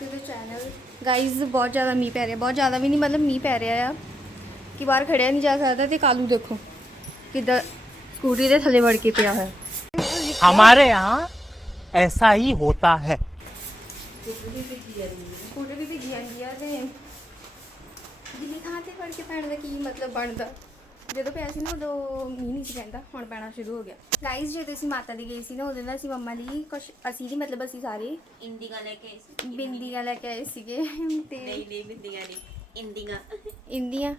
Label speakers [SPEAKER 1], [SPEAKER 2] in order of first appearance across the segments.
[SPEAKER 1] Channel guys तो बहुत ज़्यादा मींह पै रहा बहुत ज़्यादा भी नहीं मतलब मींह पै रहा है कि बाहर खड़िया नहीं जा सकता तो कालू देखो कि स्कूटी के थले वड़के के पिया है।
[SPEAKER 2] हमारे यहाँ ऐसा ही होता है।
[SPEAKER 1] स्कूटी भी भिगी जाती है दिल्ली कहाँ से पढ़ के पैण लगी मतलब बनता ਜਦੋਂ ਪਿਆ ਸੀ ਨਾ ਉਦੋਂ ਮੀਂਹ ਨਹੀਂ ਸੀ ਪੈਂਦਾ ਹੁਣ ਪੈਣਾ ਸ਼ੁਰੂ ਹੋ ਗਿਆ। ਗਾਇਜ਼ ਜਦੋਂ ਅਸੀਂ ਮਾਤਾ ਦੀ ਗਏ ਸੀ ਨਾ ਉਦੋਂ ਨਾ ਅਸੀਂ ਮੰਮਾ ਲਈ ਕੁਝ ਅਸੀਂ ਨਹੀਂ ਮਤਲਬ ਅਸੀਂ ਸਾਰੇ
[SPEAKER 3] ਇੰਡੀਗਾ ਲੈ ਕੇ ਆਈ ਸੀ।
[SPEAKER 1] ਬਿੰਦੀਆਂ ਲੈ ਕੇ ਆਏ ਸੀਗੇ ਤੇ
[SPEAKER 3] ਨਹੀਂ ਨਹੀਂ ਬਿੰਦੀਆਂ ਨਹੀਂ ਇੰਡੀਗਾ।
[SPEAKER 1] ਇੰਦੀਆਂ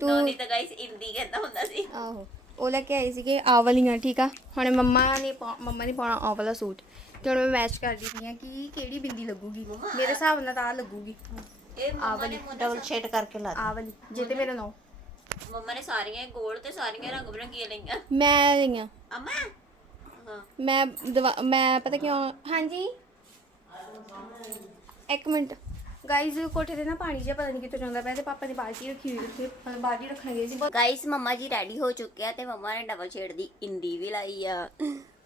[SPEAKER 1] ਤੂੰ
[SPEAKER 3] ਨੋਨੀ ਤਾਂ ਗਾਇਸ ਇੰਡੀ ਕਹਿੰਦਾ ਹੁੰਦਾ ਸੀ।
[SPEAKER 1] ਆਹੋ ਉਹ ਲੈ ਕੇ ਆਏ ਸੀਗੇ ਆਹ ਵਾਲੀਆਂ ਠੀਕ ਆ? ਹੁਣ ਮੰਮਾ ਨੇ ਪਾ- ਮੰਮਾ ਨੇ ਪਾਉਣਾ ਆਹ ਵਾਲਾ ਸੂਟ। ਤੇ ਹੁਣ ਮੈਂ ਮੈਚ ਕਰਦੀ ਪਈ ਆ ਕਿ ਕਿਹੜੀ ਬਿੰਦੀ ਲੱਗੂਗੀ। ਮੇਰੇ ਹਿਸਾਬ ਨਾਲ ਤਾਂ ਆ ਲੱਗੂਗੀ।
[SPEAKER 3] ਇਹ ਮੰਮਾ ਨੇ
[SPEAKER 4] ਡਬਲ ਸ਼ੇਡ ਕਰਕੇ ਲਾ
[SPEAKER 1] ਆਹ ਵਾਲੀ ਜੇ ਤੇ ਮੇਰਾ ਨਾਂ।
[SPEAKER 3] ਮੰਮਾ ਨੇ ਸਾਰੀਆਂ ਗੋਲ ਤੇ ਸਾਰੀਆਂ ਰੰਗ ਬਰੰਗੀਆਂ ਲਈਆਂ।
[SPEAKER 1] ਮੈਂ ਲਈਆਂ।
[SPEAKER 3] ਅਮਾ? ਹਾਂ।
[SPEAKER 1] ਮੈਂ ਦਵਾ- ਮੈਂ ਪਤਾ ਕਿਉਂ ਹਾਂਜੀ? ਇੱਕ ਮਿੰਟ। ਗਾਈਜ਼ ਕੋਠੇ ਤੇ ਨਾ ਪਾਣੀ ਜਿਹਾ ਪਤਾ ਨਹੀਂ ਕਿੱਥੋਂ ਜਾਂਦਾ ਪਿਆ ਤੇ ਪਾਪਾ ਨੇ ਬਾਲਟੀ ਰੱਖੀ ਹੋਈ ਉੱਥੇ ਅਹ ਬਾਲਟੀ ਰੱਖਣ ਗਏ ਸੀ।
[SPEAKER 3] ਗਾਇਸ ਮੰਮਾ ਜੀ ਰੈਡੀ ਹੋ ਚੁੱਕੇ ਆ ਤੇ ਮੰਮਾ ਨੇ ਡਬਲ ਸ਼ੇਡ ਦੀ ਇੰਡੀ ਵੀ ਲਾਈ ਆ।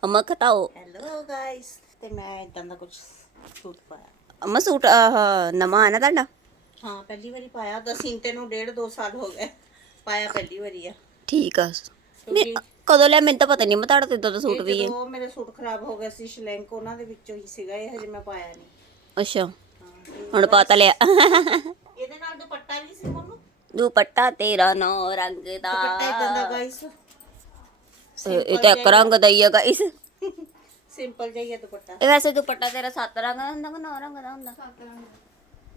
[SPEAKER 3] ਅਮਾ ਖਤਾਓ।
[SPEAKER 4] ਹੈਲੋ ਗਾਇਸ ਤੇ ਮੈਂ ਇਦਾਂ ਦਾ ਕੁਝ ਸੂਟ ਪਾਇਆ।
[SPEAKER 3] ਅਮਾ ਸੂਟ ਆਹ ਨਵਾਂ ਆ ਨਾ ਤੁਹਾਡਾ?
[SPEAKER 4] ਹਾਂ ਪਹਿਲੀ ਵਾਰੀ ਪਾਇਆ। ਸਿੰਤੇ ਨੂੰ ਡੇਢ ਦੋ ਸਾਲ ਹੋ ਗਏ। ਪਾਇਆ ਪਹਿਲੀ ਵਾਰੀ ਆ।
[SPEAKER 3] ਠੀਕ ਆ। ਮੈਂ ਕਦੋਂ ਲਿਆ ਮੈਨੂੰ ਤਾਂ ਪਤਾ ਨਹੀਂ ਮੈਂ ਤੁਹਾਡਾ ਤੇ ਦਾ ਸੂਟ ਵੀ ਹੈ
[SPEAKER 4] ਉਹ ਮੇਰੇ ਸੂਟ ਖਰਾਬ ਹੋ ਗਿਆ ਸੀ ਸ਼ਲੈਂਕ ਉਹਨਾਂ ਦੇ ਵਿੱਚੋਂ ਹੀ ਸੀਗਾ ਇਹ ਹਜੇ ਮੈਂ ਪਾਇਆ ਨਹੀਂ।
[SPEAKER 3] ਅੱਛਾ। ਹੁਣ ਪਤਾ ਲਿਆ।
[SPEAKER 4] ਇਹਦੇ ਨਾਲ ਦੁਪੱਟਾ ਵੀ ਸੀ ਮੈਨੂੰ
[SPEAKER 3] ਦੁਪੱਟਾ ਤੇਰਾ ਨੋ ਰੰਗ ਦਾ।
[SPEAKER 4] ਦੁਪੱਟਾ ਇਦਾਂ ਦਾ ਗਾਇਸ
[SPEAKER 3] ਇਹ ਇਹ ਤਾਂ ਇੱਕ ਰੰਗ ਦਾ ਹੀ ਆ ਗਾਇਸ ਇਹ
[SPEAKER 4] ਸਿੰਪਲ ਜਿਹਾ ਹੀ ਆ ਦੁਪੱਟਾ।
[SPEAKER 3] ਵੈਸੇ ਦੁਪੱਟਾ ਤੇਰਾ ਸੱਤ ਰੰਗ ਦਾ ਹੁੰਦਾ ਕਿ ਨੌ ਰੰਗ ਦਾ ਹੁੰਦਾ?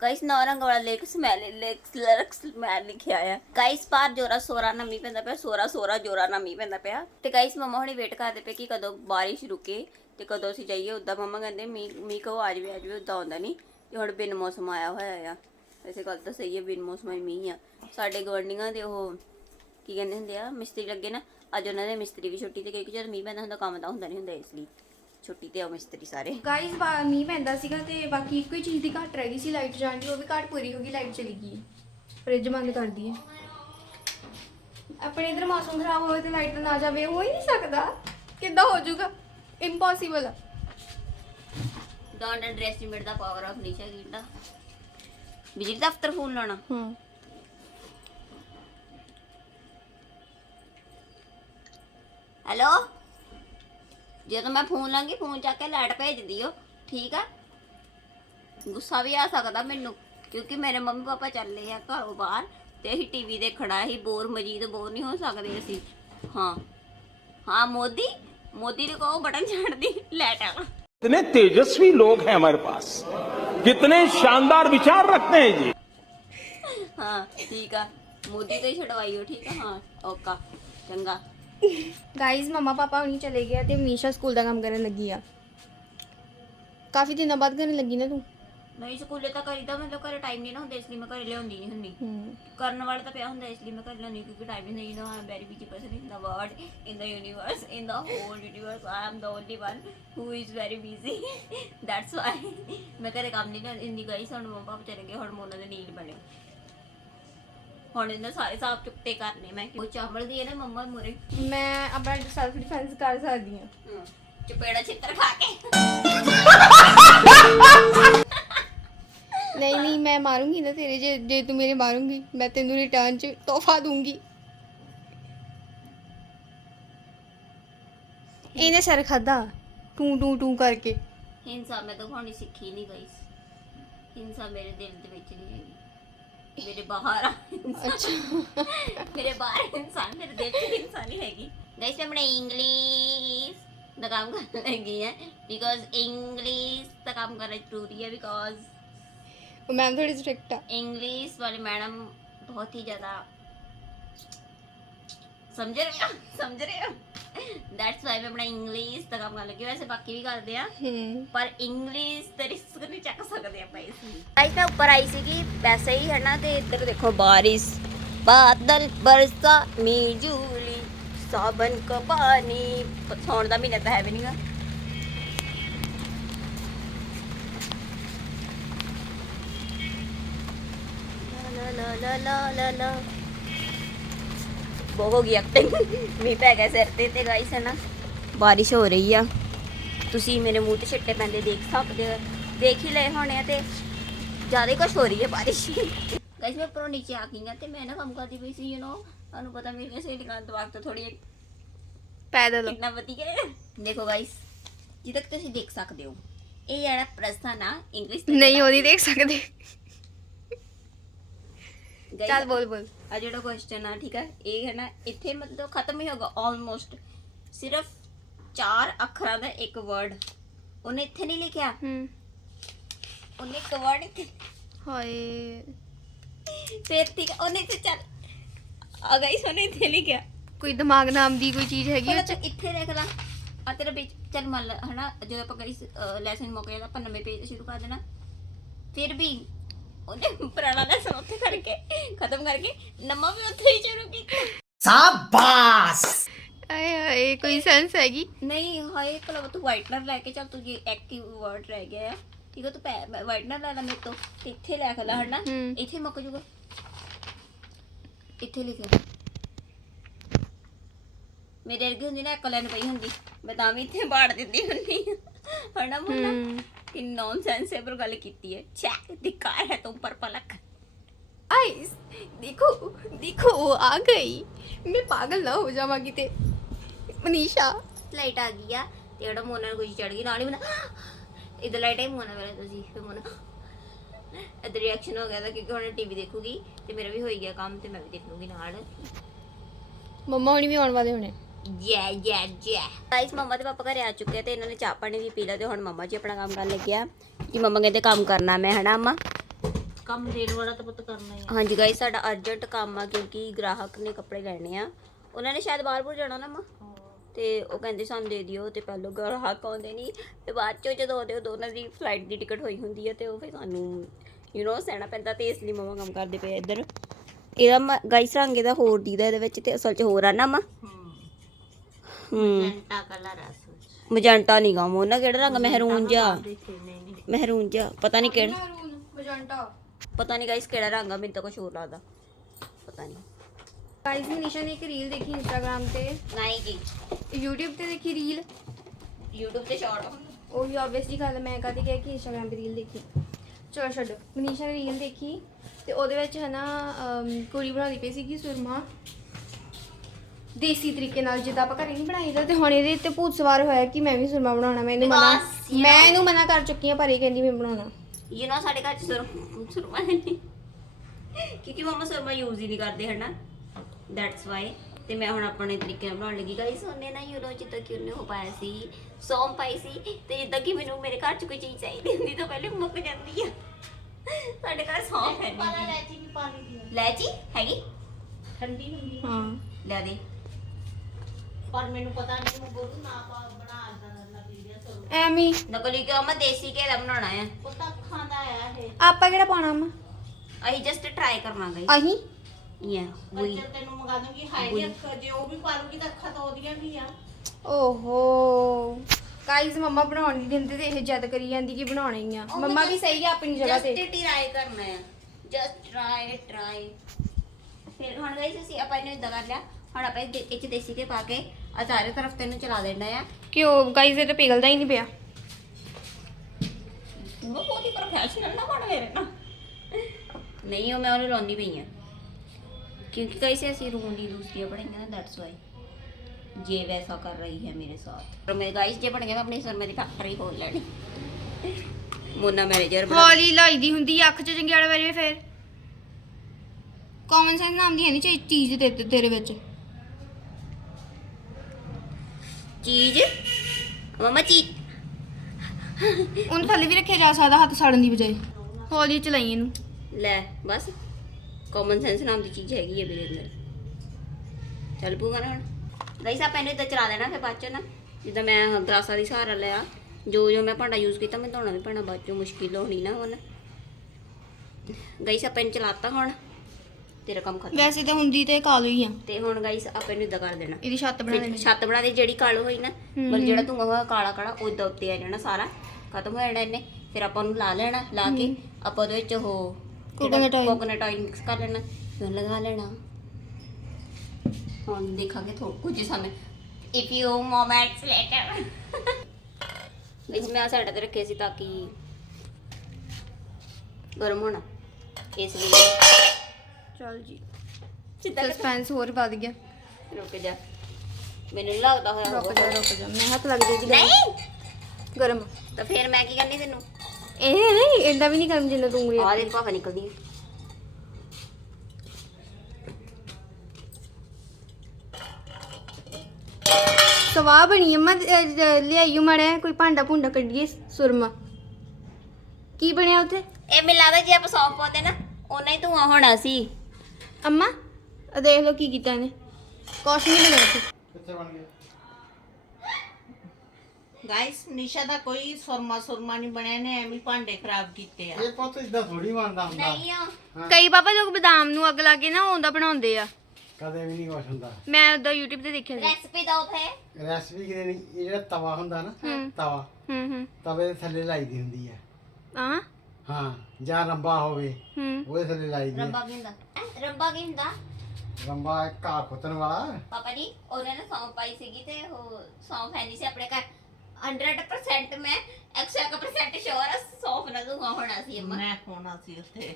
[SPEAKER 3] ਗਾਇਸ ਨੌ ਵਾਲਾ ਲੇਕ ਸਮੈਲ ਲੇਕ ਲਰਕ ਸਮੈਲ ਲਿਖਿਆ ਆ। ਗਾਇਸ ਬਾਹਰ ਜੋਰਾ ਸੋਰਾ ਨਾ ਮੀਂਹ ਪੈਂਦਾ ਪਿਆ, ਸੋਰਾ ਸੋਰਾ ਜੋਰਾ ਨਾ ਮੀਂਹ ਪੈਂਦਾ ਪਿਆ। ਤੇ ਗਾਇਸ ਮਮਾ ਹੁਣੇ ਵੇਟ ਕਰਦੇ ਪਏ ਕਿ ਕਦੋਂ ਬਾਰਿਸ਼ ਰੁਕੇ ਤੇ ਕਦੋਂ ਅਸੀਂ ਜਾਈਏ। ਉਦਾਂ ਮਮਾ ਕਹਿੰਦੇ, ਮੀਂਹ ਮੀਂਹ ਕੋ ਆ ਜਾਵੇ ਆ ਜਾਵੇ ਉਦਾਂ ਆਉਂਦਾ ਨਹੀਂ ਤੇ ਹੁਣ ਬਿਨ ਮੌਸਮ ਆਇਆ ਹੋਇਆ ਆ। ਵੈਸੇ ਗੱਲ ਤਾਂ ਸਹੀ ਹੈ ਬਿਨ ਮੌਸਮ ਹੀ ਮੀਂਹ ਆ। ਸਾਡੇ ਗਵੰਡੀਆਂ ਦੇ ਉਹ ਕੀ ਕਹਿੰਦੇ ਹੁੰਦੇ ਆ, ਮਿਸਤਰੀ ਲੱਗੇ ਨਾ, ਅੱਜ ਉਹਨਾਂ ਦੇ ਮਿਸਤਰੀ ਵੀ ਛੁੱਟੀ ਤੇ ਕਿਉਂਕਿ ਕਿ ਜਦ ਮੀਂਹ ਪੈਂਦਾ ਹੁੰਦਾ, ਕੰਮ ਤਾਂ ਹੁੰਦਾ ਨਹੀਂ ਹੁੰਦਾ ਇਸ ਲਈ। ਛੁੱਟੀ ਤੇ ਆ ਮਿਸਤਰੀ ਸਾਰੇ।
[SPEAKER 1] ਗਾਈਜ਼ ਮੀਂਹ ਪੈਂਦਾ ਸੀਗਾ ਤੇ ਬਾਕੀ ਇੱਕੋ ਹੀ ਚੀਜ਼ ਦੀ ਘੱਟ ਰਹਿ ਗਈ ਸੀ ਲਾਈਟ ਜਾਣ ਦੀ ਉਹ ਵੀ ਘੱਟ ਪੂਰੀ ਹੋ ਗਈ ਲਾਈਟ ਚਲੀ ਗਈ। ਫ੍ਰਿਜ ਬੰਦ ਕਰ ਦਈਏ। ਆਪਣੇ ਇਧਰ ਮੌਸਮ ਖਰਾਬ ਹੋਵੇ ਤੇ ਲਾਈਟ ਨਾ ਜਾਵੇ ਹੋ ਹੀ ਨਹੀਂ ਸਕਦਾ। ਕਿੱਦਾਂ ਹੋ ਜਾਊਗਾ? ਇੰਪੋਸੀਬਲ ਆ।
[SPEAKER 3] Don't underestimate the power of ਨੀਚਾ ਗਿੰਦਾ ਬਿਜਲੀ ਦਫ਼ਤਰ ਫੋਨ ਲਾਉਣਾ
[SPEAKER 1] ਹੂੰ।
[SPEAKER 3] ਹੈਲੋ ਜਦੋਂ ਮੈਂ ਫੋਨ ਲਾਂਗੀ ਫੋਨ ਚੱਕ ਕੇ ਲਾਈਟ ਭੇਜ ਦਿਓ ਠੀਕ ਆ ਗੁੱਸਾ ਵੀ ਆ ਸਕਦਾ ਮੈਨੂੰ ਕਿਉਂਕਿ ਮੇਰੇ ਮੰਮੀ ਪਾਪਾ ਚੱਲੇ ਆ ਘਰੋਂ ਬਾਹਰ ਤੇ ਅਸੀਂ ਟੀਵੀ ਦੇਖਣਾ ਅਸੀਂ ਬੋਰ ਮਜੀਦ ਬੋਰ ਨਹੀਂ ਹੋ ਸਕਦੇ ਅਸੀਂ ਹਾਂ ਹਾਂ ਮੋਦੀ ਮੋਦੀ ਨੇ ਕਹੋ ਬਟਨ ਛੱਡ ਦੀ ਲਾਈਟ ਆ
[SPEAKER 2] कितने तेजस्वी लोग हैं हमारे पास कितने शानदार विचार रखते हैं जी
[SPEAKER 3] ਹਾਂ ਠੀਕ ਆ ਮੋਦੀ ਤੋਂ ਹੀ ਛਡਵਾਈਓ ਠੀਕ ਆ ਹਾਂ ਓਕਾ ਚੰਗਾ
[SPEAKER 1] ਗਾਈਜ਼ ਮਮਾ ਪਾਪਾ ਹੁਣੀ ਚਲੇ ਗਏ ਆ ਤੇ ਮੀਸ਼ਾ ਸਕੂਲ ਦਾ ਕੰਮ ਕਰਨ ਲੱਗੀ ਆ। ਕਾਫੀ ਦਿਨਾਂ ਬਾਅਦ ਕਰਨ ਲੱਗੀ ਨਾ ਤੂੰ।
[SPEAKER 3] ਨਹੀਂ ਸਕੂਲੇ ਤਾਂ ਕਰੀਦਾ ਮਤਲਬ ਘਰੇ ਟਾਈਮ ਨਹੀਂ ਨਾ ਹੁੰਦਾ ਇਸ ਲਈ ਮੈਂ ਘਰੇ ਲਿਆਉਂਦੀ ਨਹੀਂ ਹੁੰਦੀ।
[SPEAKER 1] ਹੂੰ।
[SPEAKER 3] ਕਰਨ ਵਾਲਾ ਤਾਂ ਪਿਆ ਹੁੰਦਾ ਇਸ ਲਈ ਮੈਂ ਘਰੇ ਲਿਆਉਂਦੀ ਕਿਉਂਕਿ ਟਾਈਮ ਹੀ ਨਹੀਂ ਨਾ I am very busy person in the world in the universe in the whole universe I am the only one who is very busy that's why ਮੈਂ ਘਰੇ ਕੰਮ ਨਹੀਂ ਕਰਦੀ ਇੰਨੀ ਗਈ ਹੁਣ ਮੰਮਾ ਪਾਪਾ ਚਲੇ ਗਏ ਹੁਣ ਮੈਂ ਉਹਨਾਂ ਦੇ ਨੀਲ ਬਣੇ। ਹੁਣ ਇਹਨਾਂ ਸਾਰੇ ਸਾਫ਼ ਚੁੱਕਤੇ ਕਰਨੇ ਮੈਂ ਕਿਉਂ ਚਾਵਲਦੀ ਹੈ ਨਾ ਮੰਮਾ ਮੁਰੇ।
[SPEAKER 1] ਮੈਂ ਆਪਣਾ ਸੈਲਫ ਡਿਫੈਂਸ ਕਰ ਸਕਦੀ ਹਾਂ।
[SPEAKER 3] ਚਪੇੜਾ ਛਿੱਤਰ ਖਾ ਕੇ।
[SPEAKER 1] ਨਹੀਂ ਨਹੀਂ ਮੈਂ ਮਾਰੂੰਗੀ ਨਾ ਤੇਰੇ ਜੇ ਜੇ ਤੂੰ ਮੇਰੇ ਮਾਰੂੰਗੀ ਮੈਂ ਤੈਨੂੰ ਰਿਟਰਨ ਚ ਤੋਹਫਾ ਦੂੰਗੀ। ਇਹਨੇ ਸਿਰ ਖਾਦਾ ਟੂ ਟੂ ਟੂ ਕਰਕੇ।
[SPEAKER 3] ਹਿੰਸਾ ਮੈਂ ਦਿਖਾਉਣੀ ਸਿੱਖੀ ਨਹੀਂ ਗਈ ਹਿੰਸਾ ਮੇਰੇ ਦਿਲ ਦੇ ਵਿੱਚ ਨਹੀਂ ਹੈਗੀ। ਮੇਰੇ ਬਾਹਰ ਆ ਹਿੰਸਾ।
[SPEAKER 1] ਅੱਛਾ
[SPEAKER 3] ਮੇਰੇ ਬਾਹਰ ਇਨਸਾਨ ਮੇਰੇ ਦਿਲ 'ਚ ਹਿੰਸਾ ਨਹੀਂ ਹੈਗੀ ਗਾਇਸ ਮੈਂ ਆਪਣੇ ਇੰਗਲਿਸ਼ ਦਾ ਕੰਮ ਕਰਨ ਲੱਗੀ ਹੈ ਬਿਕੋਜ਼ ਇੰਗਲਿਸ਼ ਦਾ ਕੰਮ ਕਰਨਾ ਜ਼ਰੂਰੀ ਹੈ ਬਿਕੋਜ਼
[SPEAKER 1] ਉਹ ਮੈਮ ਥੋੜੀ ਸਟ੍ਰਿਕਟ ਆ
[SPEAKER 3] ਇੰਗਲਿਸ਼ ਵਾਲੇ ਮੈਡਮ ਬਹੁਤ ਹੀ ਜ਼ਿਆਦਾ ਸਮਝ ਰਹੇ ਹੋ ਸਮਝ ਰਹੇ ਹੋ ਦੈਟਸ ਵਾਈ ਮੈਂ ਆਪਣਾ ਇੰਗਲਿਸ਼ ਦਾ ਕੰਮ ਲੱਗੀ ਵੈਸੇ ਬਾਕੀ ਵੀ ਕਰਦੇ ਆ
[SPEAKER 1] ਹੂੰ।
[SPEAKER 3] ਪਰ ਇੰਗਲਿਸ਼ ਤੇ ਰਿਸਕ ਨਹੀਂ ਚੱਕ ਸਕਦੇ ਆਪਾਂ ਇਸ ਲਈ। ਗਾਇਸ ਮੈਂ ਉੱਪਰ ਆਈ ਸੀਗੀ ਵੈਸੇ ਹੀ ਹੈ ਨਾ ਤੇ ਇੱਧਰ ਦੇਖੋ ਬਾਰਿਸ਼। ਬਾਦਲ ਬਰਸਾ ਮੀਜੂਲੀ ਸਾਬਨ ਕਾ ਪਾਣੀ ਸੌਣ ਦਾ ਮਹੀਨਾ ਤਾਂ ਹੈ ਵੀ ਨਹੀਂਗਾ। ਲਾ ਲਾ ਲਾ ਲਾ ਲਾ। ਬਹੁਤ ਹੋ ਗਈ ਐਕਟਿੰਗ ਮੀਂਹ ਪੈ ਗਿਆ ਸਿਰ ਤੇ ਤੇ ਗਾਇਸ ਹੈ ਨਾ ਬਾਰਿਸ਼ ਹੋ ਰਹੀ ਆ। ਤੁਸੀਂ ਮੇਰੇ ਮੂੰਹ ਤੇ ਛਿੱਟੇ ਪੈਂਦੇ ਦੇਖ ਸਕਦੇ ਹੋ। ਦੇਖ ਹੀ ਲਏ ਹੋਣੇ ਆ ਤੇ ਜ਼ਿਆਦਾ ਕੁਛ ਹੋ ਰਹੀ ਹੈ ਬਾਰਿਸ਼। ਗਾਇਸ ਮੈਂ ਪਰੋਂ ਨੀਚੇ ਆ ਗਈ ਹਾਂ ਤੇ ਮੈਂ ਨਾ ਕੰਮ ਕਰਦੀ ਪਈ ਸੀ ਯੂ نو ਤੁਹਾਨੂੰ ਪਤਾ ਮੇਰੀਆਂ ਸਹੇਲੀਆਂ ਤੋਂ ਵਕਤ ਥੋੜੀ
[SPEAKER 1] ਪੈਦਲ।
[SPEAKER 3] ਕਿੰਨਾ ਵਧੀਆ ਦੇਖੋ ਗਾਇਸ ਜਿੱਦ ਤੱਕ ਤੁਸੀਂ ਦੇਖ ਸਕਦੇ ਹੋ ਇਹ ਜਿਹੜਾ ਪ੍ਰਸਥਾਨ ਆ ਇੰਗਲਿਸ਼
[SPEAKER 1] ਨਹੀਂ ਉਹਦੀ ਦੇਖ ਸਕਦੇ। ਚੱਲ ਬੋਲ ਬੋਲ।
[SPEAKER 3] ਆ ਜਿਹੜਾ ਕੁਐਸਚਨ ਆ ਠੀਕ ਹੈ ਇਹ ਹੈ ਨਾ ਇੱਥੇ ਮਤਲਬ ਖਤਮ ਹੀ ਹੋਗਾ ਆਲਮੋਸਟ ਸਿਰਫ ਚਾਰ ਅੱਖਰਾਂ ਦਾ ਇੱਕ ਵਰਡ ਉਹਨੇ ਇੱਥੇ ਨਹੀਂ ਲਿਖਿਆ?
[SPEAKER 1] ਹੂੰ।
[SPEAKER 3] ਉਹਨੇ ਇੱਕ ਵਰਡ ਇੱਥੇ
[SPEAKER 1] ਹਾਏ।
[SPEAKER 3] ਫਿਰ ਠੀਕ ਉਹਨੇ ਇੱਥੇ ਚੱਲ ਆ ਗਾਇਸ ਉਹਨੇ ਇੱਥੇ ਲਿਖਿਆ।
[SPEAKER 1] ਕੋਈ ਦਿਮਾਗ ਨਾਮ ਦੀ ਕੋਈ ਚੀਜ਼ ਹੈਗੀ
[SPEAKER 3] ਪਹਿਲਾਂ
[SPEAKER 1] ਉਹ 'ਚ?
[SPEAKER 3] ਤੂੰ ਇੱਥੇ ਦੇਖ ਲਾ। ਆ ਤੇਰਾ ਵਿੱਚ ਚੱਲ ਮੰਨ ਲਾ ਹਨਾ ਜਦੋਂ ਆਪਾਂ ਗਾਇਸ ਲੈਸਨ ਮੁੱਕ ਜਾਂਦਾ ਆਪਾਂ ਨਵੇਂ ਪੇਜ ਸ਼ੁਰੂ ਕਰ ਦੇਣਾ। ਫਿਰ ਵੀ ਉਹਨੇ ਪੁਰਾਣਾ ਲੈਸਨ ਉੱਥੇ ਕਰਕੇ ਖਤਮ ਕਰਕੇ ਨਵਾਂ ਵੀ ਉੱਥੇ ਹੀ ਸ਼ੁਰੂ ਕੀਤਾ
[SPEAKER 1] ਆਏ ਹਾਏ ਕੋਈ ਸੈਂਸ ਹੈਗੀ
[SPEAKER 3] ਨਹੀਂ ਹਾਏ ਭਲਾ ਤੂੰ ਵਾਈਟਨਰ ਲੈ ਕੇ ਚੱਲ ਤੂੰ ਇਹ ਐਕਟਿਵ ਵਰਡ ਰਹਿ ਗਿਆ ਆ ਠੀਕ ਹੈ ਤੂੰ ਵਾਈਟਨਰ ਲੈ ਲੈ ਮੇਰੇ ਤੋਂ ਤੇ ਇੱਥੇ ਲਿਖ ਲੈ ਹਨਾ
[SPEAKER 1] ਹੂੰ।
[SPEAKER 3] ਇੱਥੇ ਮੁੱਕ ਜੂਗਾ ਇੱਥੇ ਲਿਖਿਆ ਮੇਰੇ ਅਰਗੀ ਹੁੰਦੀ ਨਾ ਕਲਨ ਪਈ ਹੁੰਦੀ ਮੈਂ ਤਾਂ ਵੀ ਇੱਥੇ ਬਾੜ ਦਿੰਦੀ ਹੁੰਦੀ ਹਨਾ ਮੁੰਨਾ
[SPEAKER 1] ਹੂੰ
[SPEAKER 3] ਕਿ ਨੌਨਸੈਂਸੇਬਲ ਗੱਲ ਕੀਤੀ ਹੈ ਛੈ ਦਿਖਾ ਹੈ ਤੁਮ ਪਰ ਪਲਕ
[SPEAKER 1] आइस देखो देखो वो आ गई मैं पागल ना हो जावा किते मनीषा
[SPEAKER 3] ਲਾਈਟ ਆ ਗਈ ਆ ਤੇ ਜਿਹੜਾ ਮੋਨਾ ਨੂੰ ਕੁਝ ਚੜ ਗਈ ਨਾਲ ਹੀ ਮਨਾ ਇਧਰ ਲਾਈਟ ਆਈ ਮੋਨਾ ਵੇਲੇ ਤੁਸੀਂ ਫਿਰ ਮੋਨਾ ਇਧਰ ਰਿਐਕਸ਼ਨ ਹੋ ਗਿਆ ਤਾਂ ਕਿਉਂਕਿ ਹੁਣ ਟੀਵੀ ਦੇਖੂਗੀ ਤੇ ਮੇਰਾ ਵੀ ਹੋਈ ਗਿਆ ਕੰਮ ਤੇ ਮੈਂ ਵੀ ਦੇਖ ਲੂੰਗੀ ਨਾਲ
[SPEAKER 1] मम्मा होनी भी आने वाले होने
[SPEAKER 3] ਜੈ ਜੈ ਜੈ ਗਾਇਸ ਮਮਾ ਤੇ ਪਾਪਾ ਘਰੇ ਆ ਚੁੱਕੇ ਆ ਤੇ ਇਹਨਾਂ ਨੇ ਚਾਹ ਪਾਣੀ ਵੀ ਪੀ ਲਿਆ ਤੇ ਹੁਣ ਮਮਾ ਜੀ ਆਪਣਾ ਕੰਮ ਕਰਨ ਲੱਗੇ ਆ। ਕਿ ਮਮਾ ਕਹਿੰਦੇ ਕੰਮ ਕਰਨਾ ਮੈਂ ਹਨਾ ਅਮਾ
[SPEAKER 4] ਕੰਮ ਦੇਣ ਵਾਲਾ ਤਾਂ ਪੁੱਤ ਕਰਨਾ ਹੀ ਆ।
[SPEAKER 3] ਹਾਂਜੀ ਗਾਇਸ ਸਾਡਾ ਅਰਜੈਂਟ ਕੰਮ ਆ ਕਿਉਂਕਿ ਗ੍ਰਾਹਕ ਨੇ ਕੱਪੜੇ ਲੈਣੇ ਆ। ਉਹਨਾਂ ਨੇ ਸ਼ਾਇਦ ਬਾਹਰ ਬੁਰ ਜਾਣਾ ਨਾ ਮਾ ਤੇ ਉਹ ਕਹਿੰਦੇ ਸਾਨੂੰ ਦੇ ਦਿਓ ਤੇ ਪਹਿਲੋਂ ਗ੍ਰਾਹਕ ਆਉਂਦੇ ਨਹੀਂ ਤੇ ਬਾਅਦ ਚੋਂ ਜਦੋਂ ਆਉਂਦੇ ਉਦੋਂ ਉਹਨਾਂ ਦੀ ਫਲਾਈਟ ਦੀ ਟਿਕਟ ਹੋਈ ਹੁੰਦੀ ਹੈ ਤੇ ਉਹ ਫਿਰ ਸਾਨੂੰ ਯੂ نو ਸਹਿਣਾ ਪੈਂਦਾ ਤੇ ਇਸ ਲਈ ਮਮਾ ਕੰਮ ਕਰਦੇ ਪਏ ਆ ਇੱਧਰ। ਇਹਦਾ ਗਾਇਸ ਰੰਗ ਇਹਦਾ ਹੋਰ ਦੀਦਾ ਇਹਦੇ ਵਿੱਚ ਤੇ ਅਸਲ 'ਚ ਹੋਰ ਆ ਨਾ ਮਾ ਮਜੰਟਾ ਨਹੀਂ ਗਾ ਮੋਨਾ ਕਿਹੜਾ ਰੰਗ? ਮਹਿਰੂਨ
[SPEAKER 4] ਜਾ
[SPEAKER 3] ਮਹਿਰੂਨ ਜਾ ਪਤਾ ਨਹੀਂ ਕਿਹੜਾ।
[SPEAKER 1] ਮਜੰਟਾ।
[SPEAKER 3] ਪਤਾ ਨਹੀਂ ਗਾਇਸ ਕਿਹੜਾ ਰੰਗ ਆ ਮੈਨੂੰ ਤਾਂ ਕੁਝ ਹੋਰ ਲੱਗਦਾ। ਪਤਾ ਨਹੀਂ
[SPEAKER 1] ਗਾਇਸ ਨੇ ਨਿਸ਼ਾ ਨੇ ਇੱਕ ਰੀਲ ਦੇਖੀ ਇੰਸਟਾਗ੍ਰam ਤੇ।
[SPEAKER 3] ਨਹੀਂ ਜੀ।
[SPEAKER 1] YouTube ਤੇ ਦੇਖੀ ਰੀਲ
[SPEAKER 3] YouTube ਤੇ ਸ਼ਾਰਟ
[SPEAKER 1] ਉਹੀ ਆਬਵੀਅਸਲੀ ਗੱਲ ਮੈਂ ਕਦੇ ਕਿਹਾ ਕਿ ਇੰਸਟਾਗ੍ਰam ਤੇ ਰੀਲ ਦੇਖੀ। ਚਲੋ ਛੱਡੋ। ਮਨੀਸ਼ਾ ਨੇ ਰੀਲ ਦੇਖੀ ਤੇ ਉਹਦੇ ਵਿੱਚ ਹਨਾ ਅਮ, ਕੁੜੀ ਬਣਾਉਂਦੀ ਪਈ ਸੀਗੀ ਸੁਰਮਾ। ਦੇਸੀ ਤਰੀਕੇ ਨਾਲ ਜਿੱਦਾਂ ਆਪਾਂ ਘਰੇ ਨਹੀਂ ਬਣਾਈਦਾ ਤੇ ਹੁਣ ਇਹਦੇ ਤੇ ਭੂਤ ਸਵਾਰ ਹੋਇਆ ਕਿ ਮੈਂ ਵੀ ਸੁਰਮਾ ਬਣਾਉਣਾ ਮੈਂ ਇਹਨੂੰ ਮਨਾ
[SPEAKER 3] Because, you
[SPEAKER 1] ਮੈਂ ਇਹਨੂੰ ਮਨਾ ਕਰ ਚੁੱਕੀ ਹਾਂ ਪਰ ਇਹ ਕਹਿੰਦੀ ਮੈਂ ਬਣਾਉਣਾ
[SPEAKER 3] ਯੂ نو ਸਾਡੇ ਘਰ ਚ ਸੁਰ ਸੁਰਮਾ ਹੈ ਨਹੀਂ ਕਿਉਂਕਿ ਮਮਾ ਸੁਰਮਾ ਯੂਜ਼ ਹੀ ਨਹੀਂ ਕਰਦੇ ਹਨਾ ਦੈਟਸ ਵਾਈ ਤੇ ਮੈਂ ਹੁਣ ਆਪਣੇ ਤਰੀਕੇ ਨਾਲ ਬਣਾਉਣ ਲੱਗੀ ਗਾਇਸ ਉਹਨੇ ਨਾ ਯੂ نو ਜਿੱਦਾਂ ਕਿ ਉਹਨੇ ਉਹ ਪਾਇਆ ਸੀ ਸੌਂਫ ਪਾਈ ਸੀ ਤੇ ਜਿੱਦਾਂ ਕਿ ਮੈਨੂੰ ਮੇਰੇ ਘਰ ਚ ਕੋਈ ਚੀਜ਼ ਚਾਹੀਦੀ ਹੁੰਦੀ ਤਾਂ ਪਹਿਲੇ ਮੁੱਕ ਜਾਂਦੀ ਆ ਸਾਡੇ ਘਰ ਸੌਂਫ ਹੈ
[SPEAKER 4] ਪਾਲਾ
[SPEAKER 3] ਨਹੀਂ
[SPEAKER 4] ਲੈਚੀ ਵੀ ਪਾ ਲਈ ਦੀ ਆ।
[SPEAKER 3] ਲੈਚੀ ਹੈਗੀ
[SPEAKER 4] ਠੰਡੀ ਹੁੰਦੀ ਆ।
[SPEAKER 1] ਹਾਂ
[SPEAKER 3] ਲੈ ਦੇ
[SPEAKER 4] ਪਰ ਮੈਨੂੰ ਪਤਾ ਨਹੀਂ ਮੈਂ ਬੋਲੂ ਨਾ ਪਾ ਬਣਾ ਆਦਾ ਨਾ ਵੀਡੀਓ ਸੋ
[SPEAKER 1] ਐਵੇਂ ਹੀ।
[SPEAKER 3] ਨਕਲੀ ਕਿਉਂ ਮੈਂ ਦੇਸੀ ਘੇ ਦਾ ਬਣਾਉਣਾ ਆ।
[SPEAKER 4] ਪੁੱਤਾ ਖਾਂਦਾ ਆਇਆ ਇਹ।
[SPEAKER 1] ਆਪਾਂ ਕਿਹੜਾ ਪਾਣਾ ਮ
[SPEAKER 3] ਅਸੀਂ ਜਸਟ ਟਰਾਈ ਕਰਨਾ ਗਈ
[SPEAKER 1] ਅਹੀਂ
[SPEAKER 3] ਯਾ ਵੀ
[SPEAKER 4] ਬੱਚੇ ਤੈਨੂੰ ਮੰਗਾ ਦੂੰਗੀ ਹਾਈ ਦੀ ਅੱਖ ਜੇ ਉਹ ਵੀ ਪਾ ਲੂਗੀ ਤਾਂ ਅੱਖਾਂ ਤਾਂ ਉਹਦੀਆਂ ਵੀ ਆ।
[SPEAKER 1] ਓਹੋ। ਗਾਈਜ਼ ਮੰਮਾ ਬਣਾਉਣ ਨਹੀਂ ਦਿੰਦੇ ਤੇ ਇਹ ਜਦ ਕਰੀ ਜਾਂਦੀ ਕਿ ਬਣਾਉਣਾ ਹੀ ਆ। ਮੰਮਾ ਵੀ ਸਹੀ ਆ ਆਪਣੀ ਜਗ੍ਹਾ ਤੇ।
[SPEAKER 3] ਜਸਟ ਟਰਾਈ ਕਰਨਾ ਹੈ ਜਸਟ ਟਰਾਈ ਟਰਾਈ ਫਿਰ ਹੁਣ ਗਾਇਸ ਅਸੀਂ ਆਪਾਂ ਇਹਨੂੰ ਇਦਾਂ ਕਰ ਲਿਆ। ਹੁਣ ਆਪਾਂ ਇਹ ਇਹ ਚ ਦੇਸੀ ਕੇ ਪਾ ਕੇ ਆ ਚਾਰੇ ਤਰਫ ਤੇ ਇਹਨੂੰ ਚਲਾ ਦੇਣਾ ਆ।
[SPEAKER 1] ਕਿਉਂ? ਗਾਈਜ਼ ਇਹ ਤਾਂ ਪਿਘਲਦਾ ਹੀ ਨਹੀਂ ਪਿਆ।
[SPEAKER 3] ਉਹ ਬਹੁਤ ਹੀ ਪ੍ਰੋਫੈਸ਼ਨਲ ਨਾ ਬਣ ਮੇਰੇ ਨਾਲ ਨਹੀਂ ਉਹ ਮੈਂ ਉਹਨੂੰ ਲਾਉਂਦੀ ਪਈ ਆ। ਅਸੀਂ ਰੂਮ ਦੀ ਦੂਸਰੀ ਬਣਾਈਆਂ ਨਾ ਦੈਟਸ ਵਾਈ ਜੇ ਵੈਸਾ ਕਰ ਰਹੀ ਹੈ ਮੇਰੇ ਸਾਥ। ਪਰ ਮੇਰੇ ਗਾਇਸ ਜੇ ਬਣ ਗਿਆ ਤਾਂ ਆਪਣੀ ਸਰਮੇ ਦੀ ਫੈਕਟਰੀ ਖੋਲ ਲੈਣੀ। ਮੋਨਾ ਮੈਨੇਜਰ
[SPEAKER 1] ਹੌਲੀ ਲਾਈਦੀ ਹੁੰਦੀ ਆ, ਅੱਖ 'ਚ ਜੰਗਿਆਲ ਵਜੇ ਫੇਰ। ਕਾਮਨ ਸੈਂਸ ਨਾਮ ਦੀ ਹੈ ਨਹੀਂ ਚੀਜ਼ ਤੇ ਤੇ- ਤੇਰੇ ਵਿੱਚ।
[SPEAKER 3] ਚੀਜ਼। ਮਮਾ ਚੀਜ਼
[SPEAKER 1] ਉਹਨੂੰ ਥੱਲੇ ਵੀ ਰੱਖਿਆ ਜਾ ਸਕਦਾ ਹੱਥ ਸਾੜਨ ਦੀ ਬਜਾਏ। ਹੌਲੀ ਚਲਾਈ ਇਹਨੂੰ।
[SPEAKER 3] ਲੈ ਬਸ। ਕਾਮਨ ਸੈਂਸ ਨਾਮ ਦੀ ਚੀਜ਼ ਹੈਗੀ ਹੈ ਮੇਰੇ ਅੰਦਰ। ਚੱਲ ਪੂਗਾ ਨਾ ਹੁਣ ਗਾਈਸ ਆਪਾਂ ਇਹਨੂੰ ਇਦਾਂ ਚਲਾ ਦੇਣਾ ਫਿਰ ਬਾਅਦ ਚ ਨਾ। ਜਿੱਦਾਂ ਮੈਂ ਗਲਾਸਾਂ ਦੀ ਸਹਾਰਾ ਲਿਆ। ਜੋ ਜੋ ਮੈਂ ਭਾਂਡਾ ਯੂਜ਼ ਕੀਤਾ ਮੈਂ ਧੋਣਾ ਵੀ ਪੈਣਾ। ਬਾਅਦ ਚੋਂ ਮੁਸ਼ਕਿਲ ਹੋਣੀ ਨਾ ਹੁਣ। ਗਾਈਸ ਆਪਾਂ ਇਹਨੂੰ ਚਲਾਤਾ ਹੁਣ। ਤੇਰਾ ਕੰਮ ਖਤਮ।
[SPEAKER 1] ਵੈਸੇ ਤਾਂ ਹੁੰਦੀ ਤੇ ਕਾਲੋ ਹੀ ਆ।
[SPEAKER 3] ਤੇ ਹੁਣ ਗਾਈਸ ਆਪਾਂ ਇਹਨੂੰ ਇਦਾਂ ਕਰ ਦੇਣਾ।
[SPEAKER 1] ਇਹਦੀ ਛੱਤ ਬਣਾ ਦੇਣੀ।
[SPEAKER 3] ਛੱਤ ਬਣਾ ਦੇ ਜਿਹੜੀ ਕਾਲੋ ਹੋਈ ਨਾ ਮਤਲਬ ਜਿਹੜਾ ਧੂੰਆਂ ਹੋਇਆ ਕਾਲਾ ਕਾਲਾ ਉਹਦਾ ਉੱਤੇ ਆ ਜਾਣਾ ਸਾਰਾ। ਖਤਮ ਹੋ ਜਾਣਾ ਇਹਨੇ। ਫਿਰ ਆਪਾਂ ਉਹਨੂੰ ਲਾ ਲੈਣਾ ਲਾ ਕੇ ਆਪਾਂ ਉਹਦੇ ਵਿੱਚ ਉਹ
[SPEAKER 1] Coconut oil.
[SPEAKER 3] Coconut oil mix ਕਰ ਲੈਣਾ। ਫਿਰ ਲਗਾ ਲੈਣਾ। ਹੁਣ ਦੇਖਾਂਗੇ ਥੋੜਾ ਕੁਝ ਸਮੇਂ ਇਫ ਯੂ ਮੋਮੈਂਟਸ ਲੇਟਰ ਵਿੱਚ ਮੈਂ ਸਾਈਡ ਤੇ ਰੱਖੇ ਸੀ ਤਾਂ ਕਿ ਗਰਮ ਹੋਣਾ। ਇਸ ਲਈ
[SPEAKER 1] ਚਲ ਜੀ।
[SPEAKER 3] ਸਿੱਧਾ ਕਰ
[SPEAKER 1] ਸਸਪੈਂਸ ਹੋਰ ਵੱਧ ਗਿਆ।
[SPEAKER 3] ਰੁਕ ਜਾ। ਮੈਨੂੰ ਨੀ ਲੱਗਦਾ ਹੋਇਆ
[SPEAKER 1] ਰੁਕ
[SPEAKER 3] ਹੋਊਗਾ।
[SPEAKER 1] ਜਾ ਰੁਕ ਜਾ। ਮੈਂ ਹੱਥ ਲੱਗ ਜਾਏਗੀ
[SPEAKER 3] ਨਹੀਂ!
[SPEAKER 1] ਗਰਮ।
[SPEAKER 3] ਤਾਂ ਫਿਰ ਮੈਂ ਕੀ ਕਰਨੀ ਤੈਨੂੰ?
[SPEAKER 1] ਇਹ ਨਹੀਂ ਇੰਦਾ ਵੀ ਨਹੀਂ ਗਰਮ ਜਿੰਨਾ ਤੂੰ ਉਂਗਲੀ
[SPEAKER 3] ਆਹ ਦੇ ਭਾਫਾ ਨਿਕਲਦੀ ਹੈ।
[SPEAKER 1] ਸਵਾਹ ਬਣੀ ਅੰਮਾ ਲਿਆਈਓ ਮੜਿਆ ਕੋਈ ਭਾਂਡਾ ਭੁੰਡਾ ਕੱਢੀਏ ਸੁਰਮਾ। ਕੀ ਬਣਿਆ ਉੱਥੇ?
[SPEAKER 3] ਇਹ ਮੈਨੂੰ ਲੱਗਦਾ ਜੇ ਆਪਾਂ ਸੌਂਫ ਪਾਉਂਦੇ ਨਾ ਉਹਨਾਂ ਹੀ ਧੂਆਂ ਹੋਣਾ ਸੀ।
[SPEAKER 1] ਅੰਮਾ ਆ ਦੇਖ ਲਓ ਕੀ ਕੀਤਾ ਇਹਨੇ। ਕੁਛ ਨਹੀਂ ਉੱਥੇ
[SPEAKER 5] ਕਿੱਥੇ ਬਣ ਗਿਆ?
[SPEAKER 4] ਗਾਇਸ ਨਿਸ਼ਾ ਦਾ ਕੋਈ ਸੁਰਮਾ ਸੁਰਮਾ ਨਹੀਂ ਬਣਿਆ ਨੇ ਐਵੇਂ ਹੀ ਭਾਂਡੇ ਖਰਾਬ ਕੀਤੇ ਆ।
[SPEAKER 5] ਇਹ ਪੁੱਤ ਇਦਾਂ ਥੋੜੀ ਬਣਦਾ ਹੁੰਦਾ।
[SPEAKER 3] ਨਹੀਂ ਆ।
[SPEAKER 1] ਕਈ ਪਾਪਾ ਲੋਕ ਬਦਾਮ ਨੂੰ ਅੱਗ ਲਾ ਕੇ ਨਾ ਉਹਦਾ ਬਣਾਉਂਦੇ ਆ।
[SPEAKER 5] ਕਦੇ ਵੀ ਨਹੀਂ ਕੁਛ ਹੁੰਦਾ।
[SPEAKER 1] ਮੈਂ ਉਦੋਂ YouTube ਤੇ ਦੇਖਿਆ ਸੀ।
[SPEAKER 3] ਰੈਸਪੀ ਦੋ ਫੇ
[SPEAKER 5] ਰੈਸਪੀ ਕਿਤੇ ਨਹੀਂ ਇਹ ਜਿਹੜਾ ਤਵਾ ਹੁੰਦਾ ਨਾ ਤਵਾ।
[SPEAKER 1] ਹੂੰ ਹੂੰ।
[SPEAKER 5] ਤਵੇ ਦੇ ਥੱਲੇ ਲਾਈ ਦੀ ਹੁੰਦੀ ਹੈ
[SPEAKER 1] ਆ।
[SPEAKER 5] ਹਾਂ। ਜਾਂ ਰੰਬਾ ਹੋਵੇ
[SPEAKER 1] ਹੂੰ।
[SPEAKER 5] ਉਹਦੇ ਥੱਲੇ ਲਾਈ ਦੀ ਹੈ।
[SPEAKER 3] ਰੰਬਾ ਕੀ ਹੁੰਦਾ। ਹੈਂ? ਰੰਬਾ ਕੀ ਹੁੰਦਾ?
[SPEAKER 5] ਰੰਬਾ ਇੱਕ ਘਾਹ ਖੁੱਤਣ ਵਾਲਾ।
[SPEAKER 3] ਪਾਪਾ ਜੀ ਉਹਨੇ ਨਾ ਸੌਂਫ ਪਾਈ ਸੀਗੀ ਤੇ ਉਹ ਸੌਂਫ ਹੈ ਨਹੀਂ ਸੀ ਆਪਣੇ ਘਰ। 100% ਮੈਂ 100% ਸ਼ੋਰ ਸੌਂਫ ਨਾਲ ਧੂਆਂ ਹੋਣਾ ਸੀ ਅੰਮਾ।
[SPEAKER 4] ਮੈਂ ਹੋਣਾ ਸੀ ਉੱਥੇ।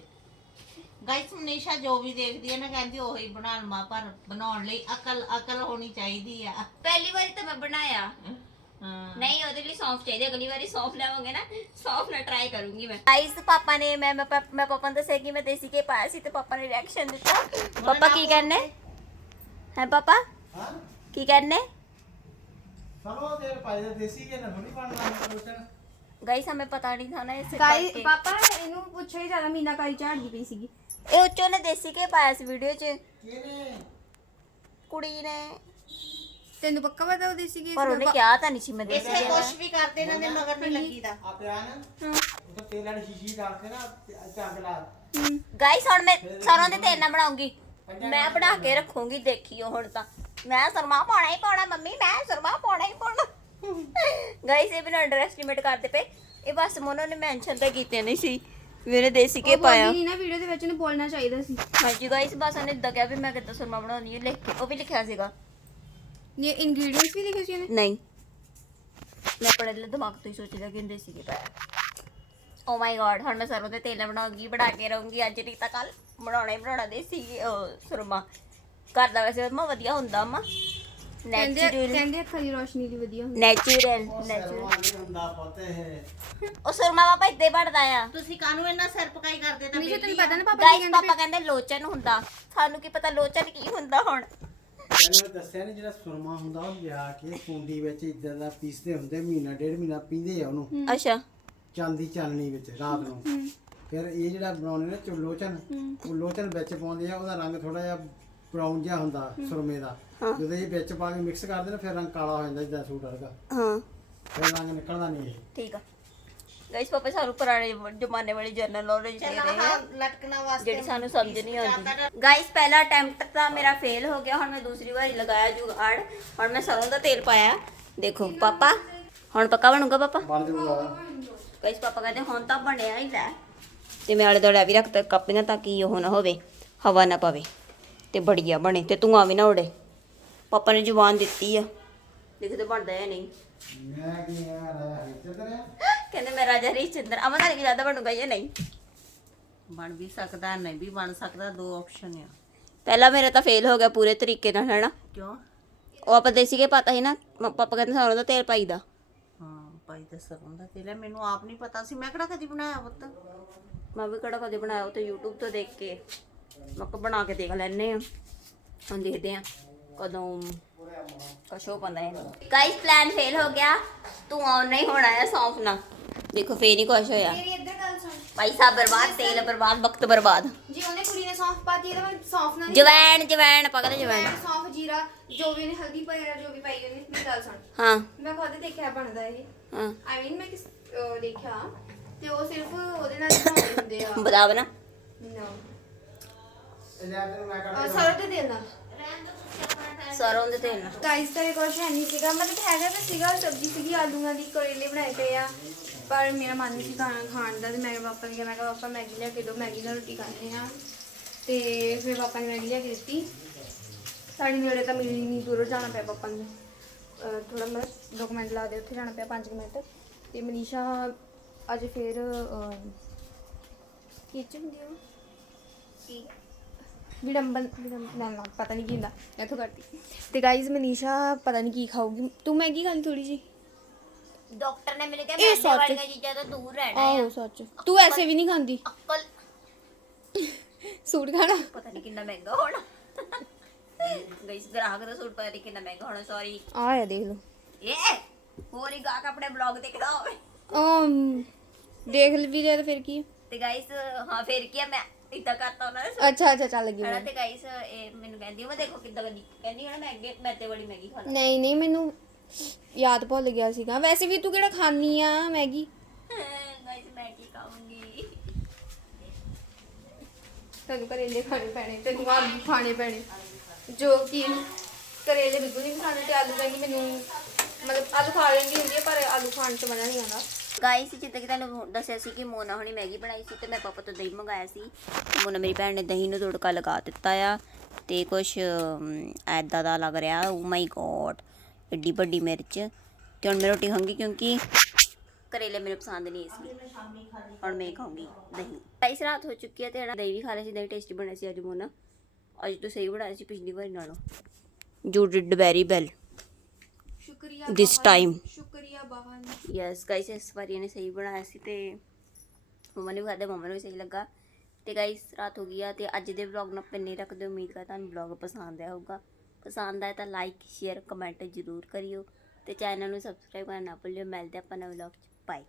[SPEAKER 4] ਗਾਇਸ ਨਿਸ਼ਾ ਜੋ ਵੀ ਦੇਖਦੀ ਹੈ ਨਾ ਕਹਿੰਦੀ ਉਹੀ ਬਣਾ ਲਵਾਂ ਪਰ ਬਣਾਉਣ ਲਈ ਅਕਲ ਅਕਲ ਹੋਣੀ ਚਾਹੀਦੀ ਆ।
[SPEAKER 3] ਪਹਿਲੀ ਵਾਰੀ ਤਾਂ ਮੈਂ ਬਣਾਇਆ।
[SPEAKER 4] ਹਾਂ।
[SPEAKER 3] ਨਹੀਂ ਉਹਦੇ ਲਈ ਸੌਂਫ ਚਾਹੀਦੀ ਅਗਲੀ ਵਾਰੀ ਸੌਂਫ ਲਿਆਵਾਂਗੇ ਨਾ ਸੌਂਫ ਨਾਲ ਟਰਾਈ ਕਰੂੰਗੀ ਮੈਂ। ਗਾਈਸ ਪਾਪਾ ਨੇ ਮੈਂ ਮੈਂ ਪਾਪ- ਮੈਂ ਪਾਪਾ ਨੂੰ ਦੱਸਿਆ ਕਿ ਮੈਂ ਦੇਸੀ ਕੇ ਪਾਇਆ ਸੀ ਤੇ ਪਾਪਾ ਨੇ ਰਿਐਕਸ਼ਨ ਦਿੱਤਾ। ਪਾਪਾ ਕੀ ਕਹਿੰਨੇ ਹੈ ਪਾਪਾ?
[SPEAKER 5] ਹਾਂ?
[SPEAKER 3] ਕੀ ਕਹਿੰਨੇ
[SPEAKER 5] ਚਲੋ ਦੇ ਪਾਈ ਦੇ ਦੇਸੀ ਕੇ ਨਾ ਥੋੜੀ ਬਣਦਾ ਸੋਚਣ
[SPEAKER 3] ਗਾਈਸ ਹमें ਪਤਾ ਨਹੀਂ ਥਾ ਨਾ ਇਸ
[SPEAKER 1] ਕਾਈ
[SPEAKER 3] ਕਰਕੇ।
[SPEAKER 1] ਪਾਪਾ ਇਹਨੂੰ ਪੁੱਛੋ ਹੀ ਜ਼ਿਆਦਾ ਮੀਨਾ ਕਾਈ ਝਾੜਦੀ ਪਈ ਸੀਗੀ।
[SPEAKER 3] ਇਹ ਉੱਚੋ ਨੇ ਦੇਸੀ ਕੇ ਪਾਇਆ ਸੀ ਵੀਡੀਓ 'ਚ।
[SPEAKER 5] ਕਿਹਨੇ?
[SPEAKER 3] ਕੁੜੀ ਨੇ।
[SPEAKER 1] ਤੈਨੂੰ ਪੱਕਾ ਪਤਾ ਉਹਦੀ ਸੀਗੀ
[SPEAKER 3] ਪਰ ਉਹਨੇ ਕਿਹਾ ਤਾਂ ਨਹੀਂ ਸੀ ਮੈਂ ਦੇਸੀ
[SPEAKER 4] ਇਸੇ ਕੁਛ ਵੀ ਕਰਦੇ ਇਹਨਾਂ ਦੇ ਮਗਰ ਨਹੀਂ ਲੱਗੀਦਾ।
[SPEAKER 5] ਆ ਪਿਆ ਨਾ ਉਹ ਤਾਂ ਤੇਲ ਵਾਲੀ ਸ਼ੀਸ਼ੀ ਡਾਲ ਕੇ ਨਾ ਤੇ ਚੱਗ ਲਾ।
[SPEAKER 3] ਗਾਈਸ ਹੁਣ ਮੈਂ ਸਰੋਂ ਦੇ ਤੇਲ ਨਾਲ ਬਣਾਉਂਗੀ। ਮੈਂ ਬਣਾ ਕੇ ਰੱਖੂੰਗੀ ਦੇਖਿਓ ਹੁਣ ਤਾਂ। ਮੈਂ ਸਰਮਾ ਪਾਉਣਾ ਹੀ ਪਾਉਣਾ ਮੰਮੀ ਮੈਂ ਸਰਮਾ ਪਾਉਣਾ ਹੀ ਪਾਉਣਾ। ਗਾਈਸ ਇਹ ਬਿਨਾਂ ਅੰਡਰ ਐਸਟੀਮੇਟ ਕਰਦੇ ਪਏ। ਇਹ ਬਸ ਮੋਨੋ ਨੇ ਮੈਂਸ਼ਨ ਤਾਂ ਕੀਤੇ ਨਹੀਂ ਸੀ। ਉਹਨੇ ਦੇਸੀ ਕੇ ਪਾਇਆ।
[SPEAKER 1] ਨਹੀਂ ਨਾ ਵੀਡੀਓ ਦੇ ਵਿੱਚ ਉਹਨੂੰ ਬੋਲਣਾ ਚਾਹੀਦਾ ਸੀ।
[SPEAKER 3] ਹਾਂਜੀ ਗਾਈਸ ਬਸ ਉਹਨੇ ਇਦਾਂ ਕਿਹਾ ਵੀ ਮੈਂ ਕਿੱਦਾਂ ਸਰਮਾ ਬਣਾਉਣੀ ਹੈ ਲਿਖ ਕੇ। ਉਹ ਵੀ ਲਿਖਿਆ ਸੀਗਾ।
[SPEAKER 1] ਇਹ ਇਨਗਰੀਡੀਅੰਟਸ ਵੀ ਲਿਖੇ ਸੀ ਉਹਨੇ?
[SPEAKER 3] ਨਹੀਂ। ਮੈਂ ਆਪਣੇ ਦਿਲ ਦਿਮਾਗ ਤੋਂ ਹੀ ਸੋਚਦਾ ਕਿ ਦੇਸੀ ਕੇ ਪਾਇਆ ਓ ਮਾਈ ਗॉड ਹੁਣ ਮੈਂ ਸਰੋਂ ਦੇ ਤੇਲ ਨਾਲ ਬਣਾਉਂਗੀ ਬਣਾ ਕੇ ਰਹੂੰਗੀ ਅੱਜ ਨਹੀਂ ਤਾਂ ਕੱਲ ਬਣਾਉਣਾ ਹੀ ਬਣਾਉਣਾ ਦੇਸੀ ਉਹ ਸੁਰਮਾ। ਘਰ ਦਾ ਵੈਸੇ ਮਾ ਵਧੀਆ ਹੁੰਦਾ ਮਾ
[SPEAKER 1] ਕਹਿੰਦੇ
[SPEAKER 3] ਨੈਚੁਰਲ
[SPEAKER 1] ਕਹਿੰਦੇ ਅੱਖਾਂ ਦੀ ਰੋਸ਼ਨੀ ਦੀ ਵਧੀਆ ਹੁੰਦੀ।
[SPEAKER 3] ਨੈਚੁਰਲ ਨੈਚੁਰਲ
[SPEAKER 5] ਹੁੰਦਾ ਪੁੱਤ
[SPEAKER 3] ਉਹ ਸੁਰਮਾ ਪਾਪਾ ਇੱਦਾਂ ਹੀ ਬਣਦਾ ਆ।
[SPEAKER 4] ਤੁਸੀਂ ਕਾਹਨੂੰ ਇੰਨਾ ਸਿਰ ਪਕਾਈ ਕਰਦੇ ਤਾਂ
[SPEAKER 1] ਨਹੀਂ ਤੈਨੂੰ ਪਤਾ ਨਾ ਪਾਪਾ ਕੀ
[SPEAKER 3] ਗਾਇਸ
[SPEAKER 1] ਕਹਿੰਦੇ
[SPEAKER 3] ਪਾਪਾ ਕਹਿੰਦੇ ਲੋਚਨ ਹੁੰਦਾ। ਸਾਨੂੰ ਕੀ ਪਤਾ ਲੋਚਨ ਕੀ ਹੁੰਦਾ ਹੁਣ?
[SPEAKER 5] ਮੈਂ ਦੱਸਿਆ ਨਹੀਂ ਜਿਹੜਾ ਸੁਰਮਾ ਹੁੰਦਾ ਉਹ ਲਿਆ ਕੇ ਕੁੰਡੀ ਵਿੱਚ ਇਦਾਂ ਦਾ ਪੀਸਦੇ ਹੁੰਦੇ ਮਹੀਨਾ ਡੇਢ ਮਹੀਨਾ ਪੀਂਦੇ ਆ ਉਹਨੂੰ।
[SPEAKER 3] ਅੱਛਾ।
[SPEAKER 5] ਚਾਂਦੀ ਚਾਨਣੀ ਵਿੱਚ ਰਾਤ ਨੂੰ। ਫਿਰ ਇਹ ਜਿਹੜਾ ਬਣਾਉਣੇ ਨੇ ਚੋ ਲੋਚਨ ਉਹ ਲੋਚਨ ਵਿੱਚ ਪਾਉਂਦੇ ਆ ਉਹਦਾ ਰੰਗ ਥੋੜਾ ਜਿਹਾ ਬਰਾਊਨ ਜਿਹਾ ਹੁੰਦਾ ਸੁਰਮੇ ਦਾ। ਜਦੋਂ ਇਹ ਵਿੱਚ ਪਾ ਕੇ ਮਿਕਸ ਕਰਦੇ ਨੇ ਫਿਰ ਰੰਗ ਕਾਲਾ ਹੋ ਜਾਂਦਾ ਜਿੱਦਾਂ ਸੂਟ ਵਰਗਾ।
[SPEAKER 3] ਹਾਂ।
[SPEAKER 5] ਫਿਰ ਰੰਗ ਨਿਕਲਦਾ ਨਹੀਂ ਇਹ।
[SPEAKER 3] ਠੀਕ ਆ। ਗਾਇਸ ਪਾਪਾ ਸਾਨੂੰ ਪੁਰਾਣੇ ਜ਼ਮਾਨੇ ਵਾਲੀ ਜਨਰਲ ਨੌਲੇਜ ਦੇ ਰਹੇ ਆ।
[SPEAKER 4] ਲਟਕਣਾ ਵਾਸਤੇ
[SPEAKER 3] ਜਿਹੜੀ ਸਾਨੂੰ ਸਮਝ ਨਹੀਂ ਆਉਂਦੀ। ਗਾਇਸ ਪਹਿਲਾ ਅਟੈਂਪਟ ਤਾਂ ਮੇਰਾ ਫੇਲ ਹੋ ਗਿਆ ਹੁਣ ਮੈਂ ਦੂਸਰੀ ਵਾਰੀ ਲਗਾਇਆ ਜੁਗਾੜ ਹੁਣ ਮੈਂ ਸਰੋਂ ਦਾ ਤੇਲ ਪਾਇਆ। ਦੇਖੋ ਪਾਪਾ ਹੁਣ ਪੱਕਾ ਬਣੂਗਾ ਪਾਪਾ?
[SPEAKER 5] ਬਣ ਜੂਗਾ।
[SPEAKER 3] ਗਾਇਸ ਪਾਪਾ ਕਹਿੰਦੇ ਹੁਣ ਤਾਂ ਬਣਿਆ ਹੀ ਲੈ। ਤੇ ਮੈਂ ਆਲੇ ਦੁਆਲੇ ਵੀ ਰੱਖਤਾ ਕਾਪੀਆਂ ਤਾਂ ਕਿ ਉਹ ਨਾ ਹੋਵੇ ਹਵਾ ਨਾ ਪਵੇ। ਤੇ ਬੜੀਆ ਬਣੇ ਤੇ ਧੂਆਂ ਵੀ ਨਾ ਉੜੇ। ਪਾਪਾ ਨੇ ਜ਼ੁਬਾਨ ਦਿੱਤੀ ਆ। ਦੇਖਦੇ ਬਣਦਾ ਹੈ ਨਹੀਂ।
[SPEAKER 5] ਮੈਂ ਕੀ ਆ ਰਾਜਾ ਹਰੀਚੰਦਰ ਆ
[SPEAKER 3] ਕਹਿੰਦੇ ਮੈਂ ਰਾਜਾ ਹਰੀਸ਼ਚੰਦਰ ਅਮਨ ਨਾਲ ਜ਼ਿਆਦਾ ਬਣੂਗਾ ਜਾਂ ਨਹੀਂ?
[SPEAKER 4] ਬਣ ਵੀ ਸਕਦਾ ਨਹੀਂ ਵੀ ਬਣ ਸਕਦਾ ਦੋ ਆਪਸ਼ਨ ਆ।
[SPEAKER 3] ਪਹਿਲਾ ਮੇਰਾ ਤਾਂ ਫੇਲ ਹੋ ਗਿਆ ਪੂਰੇ ਤਰੀਕੇ ਨਾਲ ਹੈਨਾ?
[SPEAKER 4] ਕਿਉਂ?
[SPEAKER 3] ਉਹ ਆਪਾਂ ਦੇਸੀ ਕੇ ਪਤਾ ਸੀ ਨਾ ਮ- ਪਾਪਾ ਕਹਿੰਦੇ ਸਰੋਂ ਦਾ ਤੇਲ ਪਾਈਦਾ।
[SPEAKER 4] ਹਾਂ ਭਾਈ ਤੇ ਸਰੋਂ ਦਾ ਤੇਲ ਹੈ ਮੈਨੂੰ ਆਪ ਨਹੀਂ ਪਤਾ ਸੀ। ਮੈਂ ਕਿਹੜਾ ਕਦੀ ਬਣਾਇਆ ਪੁੱਤ?
[SPEAKER 3] ਮੈਂ ਵੀ ਕਿਹੜਾ ਕਦੇ ਬਣਾਇਆ ਉਹ ਤੇ YouTube ਤੋਂ ਦੇਖ ਕੇ। ਮੈਂ ਕਿਹਾ ਬਣਾ ਕੇ ਦੇਖ ਲੈਨੇ ਆ ਹੁਣ ਦੇਖਦੇ ਆ ਕਦੋਂ ਕਸ਼ੋ ਪੰਦਾ ਹੈ। ਗਾਇਸ ਪਲਾਨ ਫੇਲ ਹੋ ਗਿਆ। ਤੂੰ ਆਉਣ ਨਹੀਂ ਹੋਣਾ ਹੈ ਸੌਂਫ ਨਾ ਦੇਖੋ ਫੇਰ ਹੀ ਕੁਛ ਹੋਇਆ।
[SPEAKER 1] ਮੇਰੀ ਇੱਧਰ ਗੱਲ ਸੁਣ।
[SPEAKER 3] ਪੈਸਾ ਬਰਬਾਦ ਤੇਲ ਬਰਬਾਦ ਵਕਤ ਬਰਬਾਦ।
[SPEAKER 1] ਜੇ ਉਹਨੇ ਕੁੜੀ ਨੇ ਸੌਂਫ ਪਾਤੀ ਇਹਦਾ ਮੈਂ ਸੌਂਫ ਨਾਲ
[SPEAKER 3] ਜਵੈਣ ਜਵੈਣ ਪਕੜ ਜਵੈਣ।
[SPEAKER 1] ਸੌਂਫ ਜੀਰਾ ਜੋ ਵੀ ਉਹਨੇ ਹਲਦੀ ਵਗੈਰਾ ਜੋ ਵੀ ਪਾਈ ਉਹਨੇ ਮੇਰੀ ਗੱਲ ਸੁਣ।
[SPEAKER 3] ਹਾਂ।
[SPEAKER 1] ਮੈਂ ਖੁਦ ਦੇਖਿਆ ਬਣਦਾ ਇਹ।
[SPEAKER 3] ਹਾਂ।
[SPEAKER 1] ਆਈ ਮੀਨ ਮੈਂ ਕਿਸ ਅਹ ਦੇਖਿਆ। ਤੇ ਉਹ ਸਿਰਫ ਉਹਦੇ ਨਾਲ ਹੀ ਬਣਾਉਂਦੇ ਹੁੰਦੇ ਆ।
[SPEAKER 3] ਬਤਾ ਬਣਾ
[SPEAKER 1] ਨੋ
[SPEAKER 5] ਇਹ ਲੈ ਤੈਨੂੰ ਮੈਂ ਕੱਢ
[SPEAKER 1] ਸਰੋਂ ਦੇ ਤੇਲ ਨਾਲ
[SPEAKER 3] ਸਰੋਂ ਦੇ ਤੇਲ ਨਾਲ
[SPEAKER 1] ਗਾਈਸ ਤਾਂ ਇਹ ਕੁਛ ਹੈ ਨਹੀਂ ਸੀਗਾ। ਮਤਲਬ ਹੈਗਾ ਤਾਂ ਸੀਗਾ ਸਬਜ਼ੀ ਸੀਗੀ ਆਲੂਆਂ ਦੀ ਕਰੇਲੇ ਬਣਾਏ ਪਏ ਆ। ਪਰ ਮੇਰਾ ਮਨ ਨਹੀਂ ਸੀ ਖਾਣਾ ਖਾਣ ਦਾ ਤੇ ਮੈਂ ਪਾਪਾ ਨੂੰ ਕਿਹਾ ਮੈਂ ਕਿਹਾ ਪਾਪਾ ਮੈਗੀ ਲਿਆ ਕੇ ਦਿਓ ਮੈਗੀ ਨਾਲ ਰੋਟੀ ਖਾਣੀ ਆ ਤੇ ਫਿਰ ਪਾਪਾ ਨੇ ਮੈਗੀ ਲਿਆ ਕੇ ਦਿੱਤੀ। ਸਾਡੀ ਨੇੜੇ ਤਾਂ ਮਿਲੀ ਨਹੀਂ ਦੂਰੋਂ ਜਾਣਾ ਪਿਆ ਪਾਪਾ ਨੂੰ। ਥੋੜਾ ਮੈਂ ਡਾਕੂਮੈਂਟ ਲਾ ਦੇ ਉੱਥੇ ਜਾਣਾ ਪਿਆ 5 ਮਿੰਟ। ਤੇ ਮਨੀਸ਼ਾ ਅੱਜ ਫਿਰ ਅਹ, ਕੀ ਚ ਹੁੰਦੀ ਉਹ?
[SPEAKER 3] ਕੀ?
[SPEAKER 1] ਵਿਡੰਬਨ ਵਿਡੰਬਨ ਨਾ ਨਾ ਪਤਾ ਨਹੀਂ ਕੀ ਹੁੰਦਾ ਇੱਥੋਂ ਕਰਤੀ ਤੇ ਗਾਈਜ਼ ਮਨੀਸ਼ਾ ਪਤਾ ਨਹੀਂ ਕੀ ਖਾਊਗੀ। ਤੂੰ ਮੈਗੀ ਖਾਣੀ ਥੋੜੀ ਜੀ
[SPEAKER 3] ਡਾਕਟਰ ਨੇ ਮੈਨੂੰ ਕਿਹਾ
[SPEAKER 1] ਇਹ
[SPEAKER 3] ਮੈਦੇ
[SPEAKER 1] ਸੱਚ।
[SPEAKER 3] ਵਾਲੀਆਂ ਚੀਜ਼ਾਂ ਤੋਂ ਦੂਰ ਰਹਿਣਾ
[SPEAKER 1] ਆਹੋ
[SPEAKER 3] ਆ
[SPEAKER 1] ਸੱਚ। ਤੂੰ ਐਸੇ ਵੀ ਨਹੀਂ ਖਾਂਦੀ?
[SPEAKER 3] ਅਕਲ।
[SPEAKER 1] ਸੂਟ ਖਾਣਾ?
[SPEAKER 3] ਪਤਾ ਨਹੀਂ ਕਿੰਨਾ ਮਹਿੰਗਾ ਹੋਣਾ। ਗਾਇਸ ਗ੍ਰਾਹਕ ਦਾ ਸੂਟ ਪਤਾ ਨਹੀਂ ਕਿੰਨਾ ਮਹਿੰਗਾ ਹੋਣਾ ਸੌਰੀ
[SPEAKER 1] ਆ ਆ ਦੇਖ ਲਓ।
[SPEAKER 3] ਇਹ ਹੋਰ ਹੀ ਗਾਹਕ ਆਪਣੇ ਬਲੌਗ ਦੇਖਦਾ ਹੋਵੇ।
[SPEAKER 1] ਅਮ ਦੇਖ ਵੀ ਲਿਆ ਤਾਂ ਫਿਰ ਕੀ ਹੈ?
[SPEAKER 3] ਤੇ ਗਾਇਸ ਹਾਂ ਫਿਰ ਕੀ ਆ ਮੈਂ ਇਦਾਂ ਕਰਤਾ ਉਹਨਾਂ ਨੇ
[SPEAKER 1] ਅੱਛਾ ਅੱਛਾ ਚੱਲ ਗਈ
[SPEAKER 3] ਹਣਾ
[SPEAKER 1] ਮੈਂ।
[SPEAKER 3] ਤੇ ਗਾਇਸ ਇਹ ਮੈਨੂੰ ਕਹਿੰਦੀ ਮੈਂ ਦੇਖੋ ਕਿੱਦਾਂ ਕਰਨੀ ਕਹਿੰਦੀ ਹਣਾ ਮੈਂ ਅੱਗੇ ਮੈਦੇ ਵਾਲੀ ਮੈਗੀ ਖਾਣਾ
[SPEAKER 1] ਨਹੀਂ ਨਹੀਂ ਮੈਨੂੰ ਯਾਦ ਭੁੱਲ ਗਿਆ ਸੀਗਾ ਵੈਸੇ ਵੀ ਤੂੰ ਕਿਹੜਾ ਖਾਣੀ ਆ ਮੈਗੀ
[SPEAKER 3] ਗਾਇਸ ਮੈਂ ਕੀ ਖਾਊਂਗੀ
[SPEAKER 1] ਤੈਨੂੰ ਕਰੇਲੇ ਖਾਣੇ ਪੈਣੇ ਤੈਨੂੰ ਆਲੂ ਖਾਣੇ ਪੈਣੇ ਜੋ ਕਿ ਕਰੇਲੇ ਬਿਲਕੁਲ ਨਹੀਂ ਖਾਣੇ ਤੇ ਆਲੂ ਕਹਿੰਦੀ ਮੈਨੂੰ ਮਤਲਬ ਆਲੂ ਖਾ ਲੈਂਦੀ ਹੁੰਦੀ ਹੈ ਪਰ ਆਲੂ ਖਾਣ ਤੋਂ ਮਜ਼ਾ ਨਹੀਂ ਆਉਂਦਾ
[SPEAKER 3] ਗਾਇਸ ਜਿੱਦਾਂ ਕਿ ਤੁਹਾਨੂੰ ਦੱਸਿਆ ਸੀ ਕਿ ਮੋਨਾ ਹੁਣੀ ਮੈਗੀ ਬਣਾਈ ਸੀ ਤੇ ਮੈਂ ਪਾਪਾ ਤੋਂ ਦਹੀਂ ਮੰਗਾਇਆ ਸੀ। ਮੋਨਾ ਮੇਰੀ ਭੈਣ ਨੇ ਦਹੀਂ ਨੂੰ ਤੜਕਾ ਲਗਾ ਦਿੱਤਾ ਆ ਤੇ ਕੁਝ ਐਦਾਂ ਦਾ ਲੱਗ ਰਿਹਾ। ਓ ਮਾਈ ਗੋਡ ਏਡੀ ਵੱਡੀ ਮਿਰਚ। ਤੇ ਹੁਣ ਮੈਂ ਰੋਟੀ ਖਾਂਗੀ ਕਿਉਂਕਿ ਕਰੇਲੇ ਮੇਰੇ ਪਸੰਦ ਨਹੀਂ ਇਸ ਲਈ। ਹੁਣ ਮੈਂ ਖਾਂਗੀ ਦਹੀਂ। ਗਾਇਸ ਰਾਤ ਹੋ ਚੁੱਕੀ ਹੈ ਤੇ ਦਹੀਂ ਵੀ ਖਾ ਲਿਆ ਸੀ, ਦਹੀਂ ਟੇਸਟੀ ਬਣਿਆ ਸੀ ਅੱਜ ਮੋਨਾ। ਅੱਜ ਤੋਂ ਸਹੀ ਬਣਾਇਆ ਸੀ, ਪਿਛਲੀ ਵਾਰ ਨਾਲੋਂ। ਯੂ ਡਿਡ ਵੈਰੀ
[SPEAKER 1] ਸ਼ੁਕਰੀਆ
[SPEAKER 3] This
[SPEAKER 1] ਬਾਹਨ।
[SPEAKER 3] time.
[SPEAKER 1] ਸ਼ੁਕਰੀਆ ਬਾਹਨ
[SPEAKER 3] ਯੈਸ ਗਾਇਸ ਇਸ ਵਾਰੀ ਇਹਨੇ ਸਹੀ ਬਣਾਇਆ ਸੀ ਤੇ ਮੰਮਾ ਨੇ ਵੀ ਖਾਧਾ ਮੰਮਾ ਨੂੰ ਵੀ ਸਹੀ ਲੱਗਾ। ਤੇ ਗਾਇਸ ਰਾਤ ਹੋ ਗਈ ਆ ਤੇ ਅੱਜ ਦੇ ਵਲੌਗ ਨੂੰ ਪਿੰਨੇ ਰੱਖਦੇ ਉਮੀਦ ਕਰਦਾ ਤੁਹਾਨੂੰ ਵਲੌਗ ਪਸੰਦ ਆਇਆ ਹੋਊਗਾ। ਪਸੰਦ ਆਇਆ ਤਾਂ ਲਾਈਕ ਸ਼ੇਅਰ ਕਮੈਂਟ ਜ਼ਰੂਰ ਕਰਿਓ। ਤੇ ਚੈਨਲ ਨੂੰ ਸਬਸਕ੍ਰਾਈਬ ਕਰਨਾ ਨਾ ਭੁੱਲਿਓ। ਮਿਲਦੇ ਆਪਾਂ ਨਵੇਂ ਵਲੌਗ ਚ। ਬਾਏ